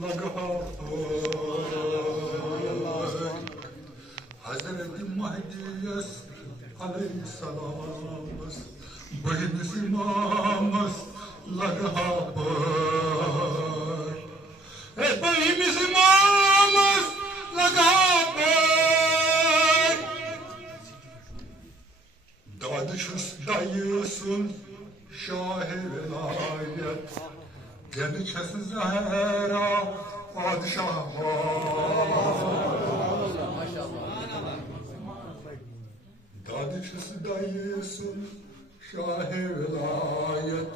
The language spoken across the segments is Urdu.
لگا حضرت مہدیس علیہ السلام بہمس امامس لگا بہمس امامس لگا داد چھس دایہ سند شاہ ولایت گند چھس زہرا پادشاہ داد چھس دایہ سند شاہ ولایت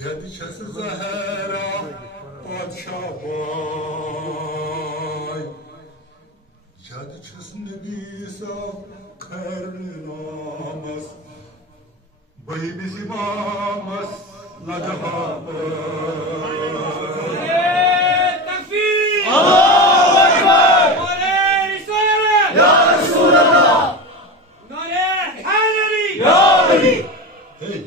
گند چھس زہرا پادشاہ جد چھس نبی صاحب خیر نامس بہمس امامس لگا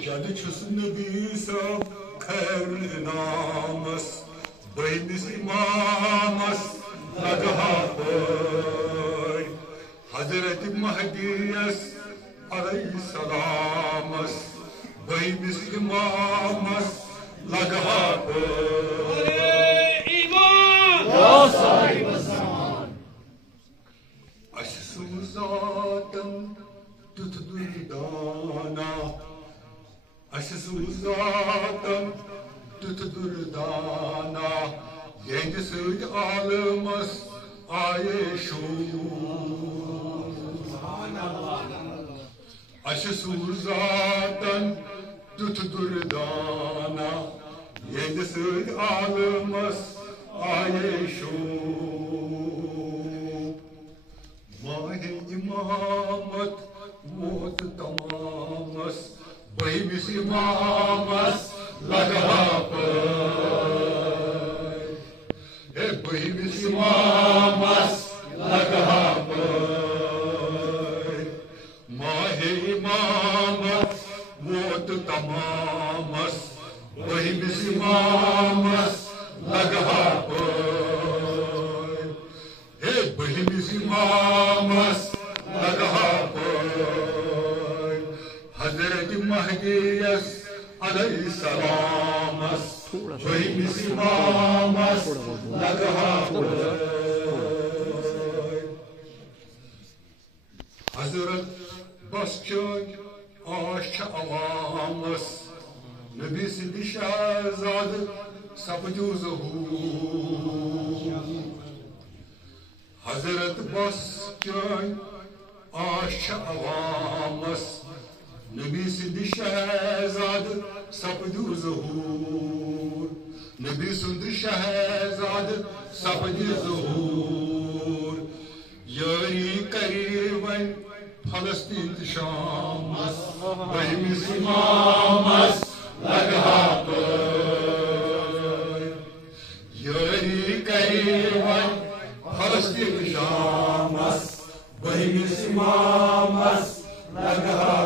جد چھس نبی صاحب خیر نامس بہمس امامس لگا حضرت مہدیس علیہ السلام بہمس امامس لگا اس سوزاتن تت دردانا اس سوزاتن تت دردانا یہد سید عالمس آئے شور اس سوزاتن تت دردانا یہد سید عالمس آئے شور ماہ امامت موت تمامس بہمس امامس لگا بہمس امامس لگا ماہ امامت موت تمامس بہمس امامس لگا بہمس امامس لگا حضرت مہدیس علیہ السلام بہمس امامس لگا حضرت بس چن آش عوامس نبی سند شہزاد سپدیو ظہور حضرت بس چن آش عوامس نبی سند شہزاد سپدیو ظہور نبی سند شہزاد سپدیو ظہور یاری کری ون فلسطین شامس بہمس امامس لگا یاری کری ون فلسطین شامس بہمس امامس لگا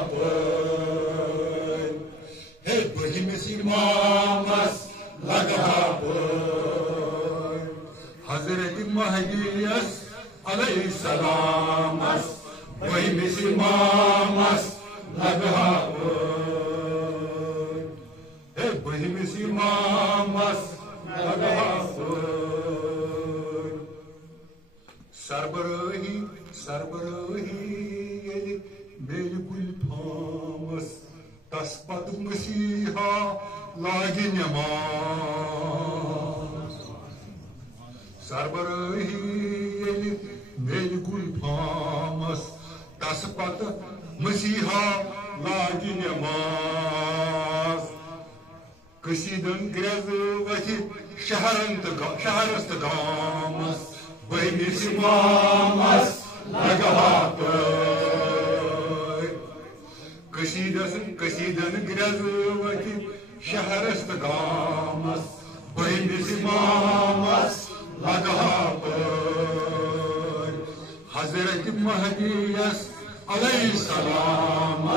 بہمس امامس لگا حضرت مہدیس علیہ السلام بہمس امامس لگا بہمس امامس لگا سربراہی سربراہی ییٚلہِ میلہِ کُلہِ پھامس تس پتہٕ مسیحا لاگہِ نماز سربراہی ییٚلہِ میلہِ کُلہِ پھامس تس پتہٕ مسیحا لاگہِ نماز کشیدن گرز وتھِ شہرس تہٕ گامس بہمس امامس لگا کشیدن گرز وتھِ شہرس تہٕ گامس بہمس امامس لگا حضرت مہدیس علیہ السلام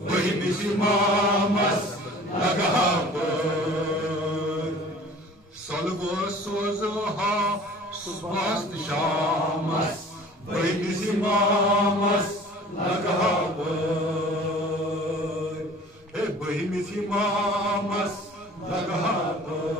بہمس امامس لگا Salvo sozaha subhas shamas Bainis imamas lagaha bai Hey bainis imamas lagaha bai